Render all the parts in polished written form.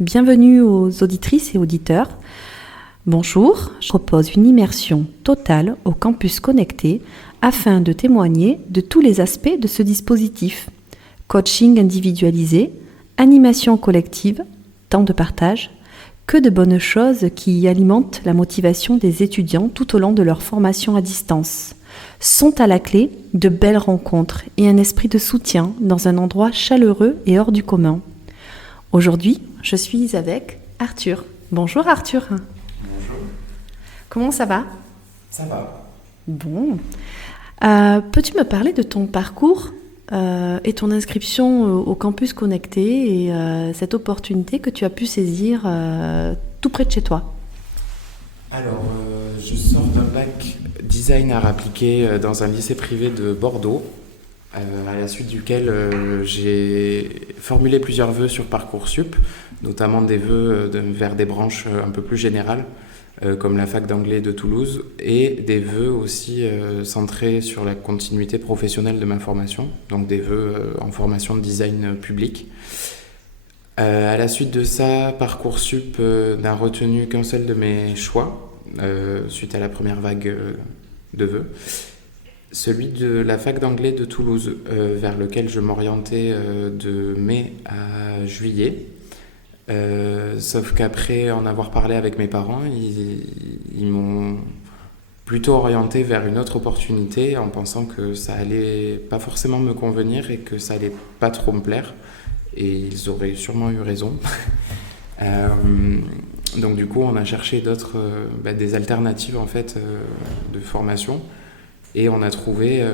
Bienvenue aux auditrices et auditeurs. Bonjour, je propose une immersion totale au campus connecté afin de témoigner de tous les aspects de ce dispositif. Coaching individualisé, animation collective, temps de partage, que de bonnes choses qui alimentent la motivation des étudiants tout au long de leur formation à distance. Sont à la clé de belles rencontres et un esprit de soutien dans un endroit chaleureux et hors du commun. Aujourd'hui, je suis avec Arthur. Bonjour Arthur. Bonjour. Comment ça va ? Ça va. Bon. Peux-tu me parler de ton parcours et ton inscription au campus connecté et cette opportunité que tu as pu saisir tout près de chez toi ? Alors, je sors d'un bac design art appliqué dans un lycée privé de Bordeaux, à la suite duquel j'ai formulé plusieurs vœux sur Parcoursup, notamment des vœux vers des branches un peu plus générales, comme la fac d'anglais de Toulouse, et des vœux aussi centrés sur la continuité professionnelle de ma formation, donc des vœux en formation de design public. À la suite de ça, Parcoursup n'a retenu qu'un seul de mes choix, suite à la première vague de vœux, celui de la fac d'anglais de Toulouse, vers lequel je m'orientais de mai à juillet. Sauf qu'après en avoir parlé avec mes parents, ils m'ont plutôt orienté vers une autre opportunité en pensant que ça allait pas forcément me convenir et que ça allait pas trop me plaire. Et ils auraient sûrement eu raison. Donc du coup, on a cherché des alternatives en fait de formation, et on a trouvé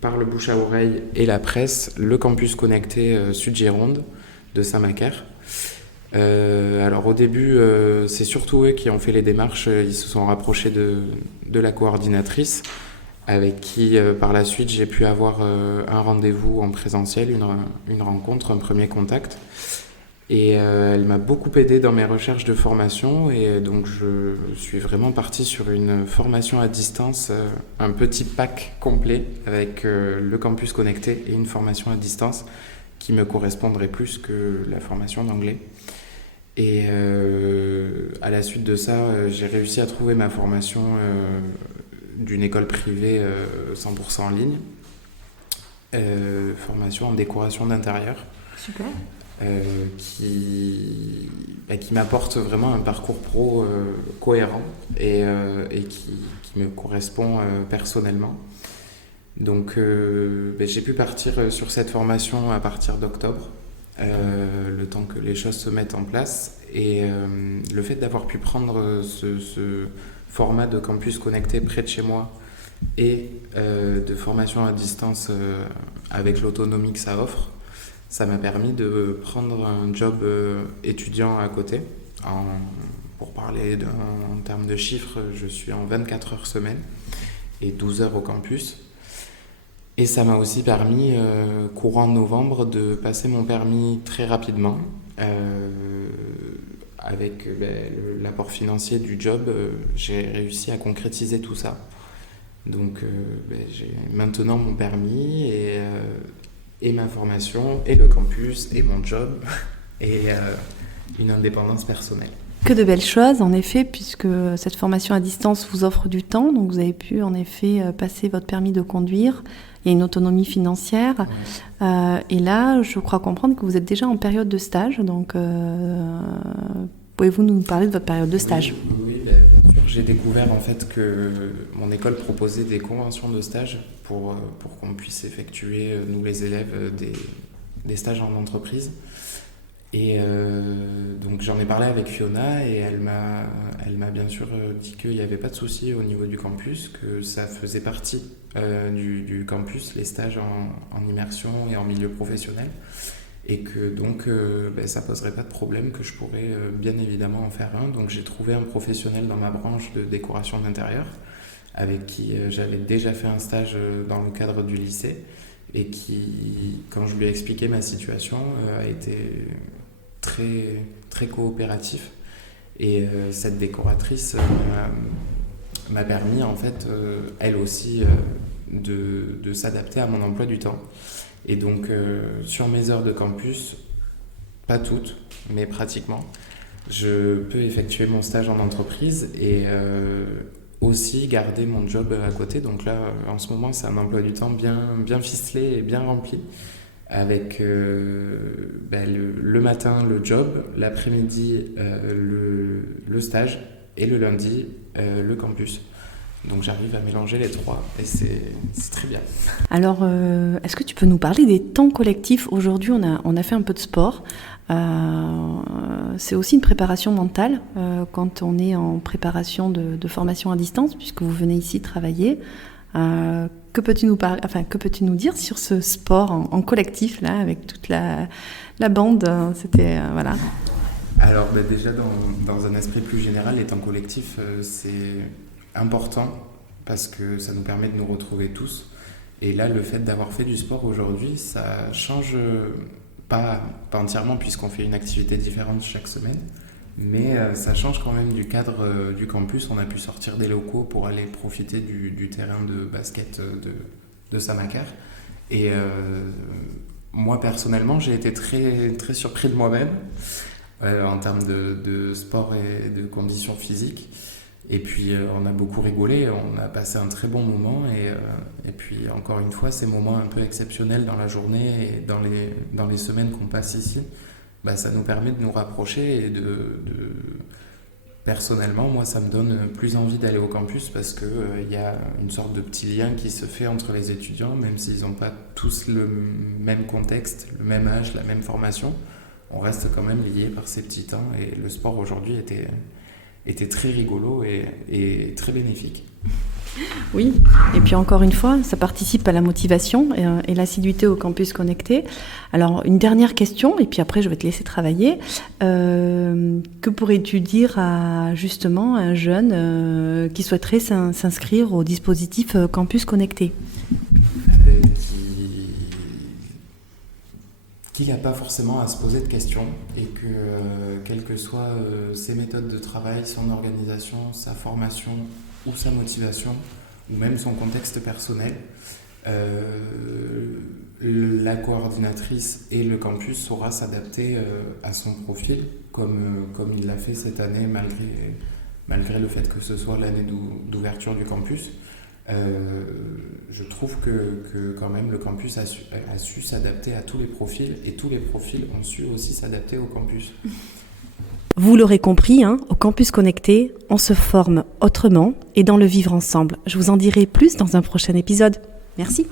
par le bouche à oreille et la presse le campus connecté Sud-Gironde de Saint-Macaire. Alors au début, c'est surtout eux qui ont fait les démarches. Ils se sont rapprochés de la coordinatrice, avec qui par la suite j'ai pu avoir un rendez-vous en présentiel, une rencontre, un premier contact. Et elle m'a beaucoup aidé dans mes recherches de formation, et donc je suis vraiment parti sur une formation à distance, un petit pack complet avec le campus connecté et une formation à distance qui me correspondrait plus que la formation d'anglais. Et à la suite de ça, j'ai réussi à trouver ma formation d'une école privée 100% en ligne, formation en décoration d'intérieur. Super. Qui m'apporte vraiment un parcours pro cohérent et qui me correspond personnellement. Donc j'ai pu partir sur cette formation à partir d'octobre, le temps que les choses se mettent en place. Et le fait d'avoir pu prendre ce format de campus connecté près de chez moi et de formation à distance avec l'autonomie que ça offre, ça m'a permis de prendre un job étudiant à côté. Pour parler en termes de chiffres, je suis en 24 heures semaine et 12 heures au campus. Et ça m'a aussi permis, courant novembre, de passer mon permis très rapidement. Avec l'apport financier du job, j'ai réussi à concrétiser tout ça. Donc j'ai maintenant mon permis et ma formation, et le campus, et mon job, et une indépendance personnelle. Que de belles choses, en effet, puisque cette formation à distance vous offre du temps, donc vous avez pu en effet passer votre permis de conduire, il y a une autonomie financière, et là, je crois comprendre que vous êtes déjà en période de stage, donc pouvez-vous nous parler de votre période de stage ? Oui, bien sûr, j'ai découvert en fait que mon école proposait des conventions de stage pour qu'on puisse effectuer, nous les élèves, des stages en entreprise. Et donc j'en ai parlé avec Fiona, et elle m'a bien sûr dit qu'il n'y avait pas de souci au niveau du campus, que ça faisait partie du campus, les stages en immersion et en milieu professionnel, et que donc ça poserait pas de problème, que je pourrais bien évidemment en faire un. Donc j'ai trouvé un professionnel dans ma branche de décoration d'intérieur, avec qui j'avais déjà fait un stage dans le cadre du lycée, et qui, quand je lui ai expliqué ma situation, a été très, très coopératif. Et cette décoratrice m'a permis, en fait, elle aussi, de s'adapter à mon emploi du temps. Et donc, sur mes heures de campus, pas toutes, mais pratiquement. Je peux effectuer mon stage en entreprise et aussi garder mon job à côté. Donc là, en ce moment, c'est un emploi du temps bien ficelé et bien rempli, avec le matin le job, l'après-midi le stage et le lundi le campus. Donc j'arrive à mélanger les trois et c'est très bien. Alors, est-ce que tu peux nous parler des temps collectifs ? Aujourd'hui, on a fait un peu de sport. C'est aussi une préparation mentale quand on est en préparation de formation à distance, puisque vous venez ici travailler. Que peux-tu nous dire sur ce sport en collectif là, avec toute la bande C'était voilà. Alors déjà dans un esprit plus général, les temps collectifs c'est important parce que ça nous permet de nous retrouver tous. Et là, le fait d'avoir fait du sport aujourd'hui, ça change pas entièrement puisqu'on fait une activité différente chaque semaine, mais ça change quand même du cadre du campus. On a pu sortir des locaux pour aller profiter du terrain de basket de Samaker. Et moi, personnellement, j'ai été très, très surpris de moi-même en termes de sport et de conditions physiques. Et puis, on a beaucoup rigolé, on a passé un très bon moment. Et puis, encore une fois, ces moments un peu exceptionnels dans la journée et dans les semaines qu'on passe ici, ça nous permet de nous rapprocher et personnellement, moi, ça me donne plus envie d'aller au campus parce qu'il y a une sorte de petit lien qui se fait entre les étudiants, même s'ils n'ont pas tous le même contexte, le même âge, la même formation. On reste quand même liés par ces petits temps et le sport aujourd'hui était très rigolo et très bénéfique. Oui, et puis encore une fois, ça participe à la motivation et l'assiduité au campus connecté. Alors, une dernière question, et puis après je vais te laisser travailler. Que pourrais-tu dire à justement un jeune qui souhaiterait s'inscrire au dispositif campus connecté ? Qu'il n'a pas forcément à se poser de questions et que, quelles que soient ses méthodes de travail, son organisation, sa formation ou sa motivation, ou même son contexte personnel, la coordinatrice et le campus saura s'adapter à son profil, comme il l'a fait cette année, malgré le fait que ce soit l'année d'ouverture du campus. Je trouve que quand même le campus a su s'adapter à tous les profils et tous les profils ont su aussi s'adapter au campus. Vous l'aurez compris, au campus connecté, on se forme autrement et dans le vivre ensemble. Je vous en dirai plus dans un prochain épisode. Merci.